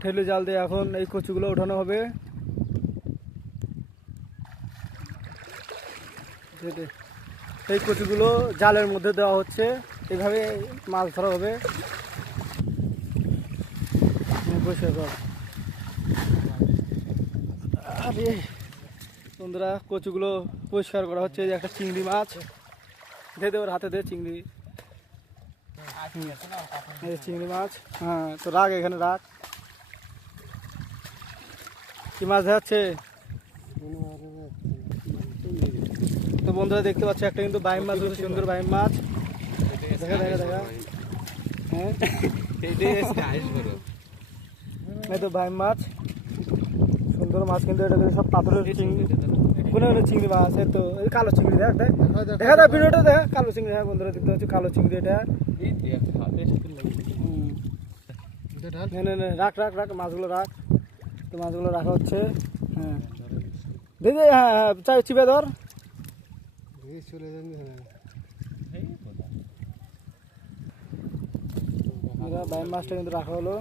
ঠেলে জাল দিয়ে এখন এই কচুগুলো ওঠানো হবে। এই কচুগুলো জালের মধ্যে দেওয়া হচ্ছে, এইভাবে মাছ ধরা হবে। আরে বন্ধুরা, কচুগুলো পরিষ্কার করা হচ্ছে। যে একটা চিংড়ি মাছ, দে ওর হাতে দে চিংড়ি। চিংড়ি মাছ, হ্যাঁ তো রাখ, এখানে রাখ। কি মাছ দেখাচ্ছে? তো বন্ধুরা দেখতে পাচ্ছি একটা কিন্তু বাইম মাছ, সুন্দর বাইম মাছ। দেখা দেখা দেখা, হ্যাঁ এই তো বাইম মাছ, সুন্দর মাছ। কিন্তু এটা সব পাথরের চিংড়ি, চিংড়ি মাছ। এই তো কালো চিংড়ি, দেখ দেখ দেখা দেখ ভিডিওটা দেখা, কালো চিংড়ি। হ্যাঁ বন্ধুরা দেখতে পাচ্ছি কালো চিংড়ি এটা। রাখ রাখ রাখ, মাছগুলো রাখ। তো মাছগুলো রাখা হচ্ছে। হ্যাঁ দিদি, হ্যাঁ হ্যাঁ চাই চিপে ধর। বাইম মাছটা কিন্তু রাখা হলো।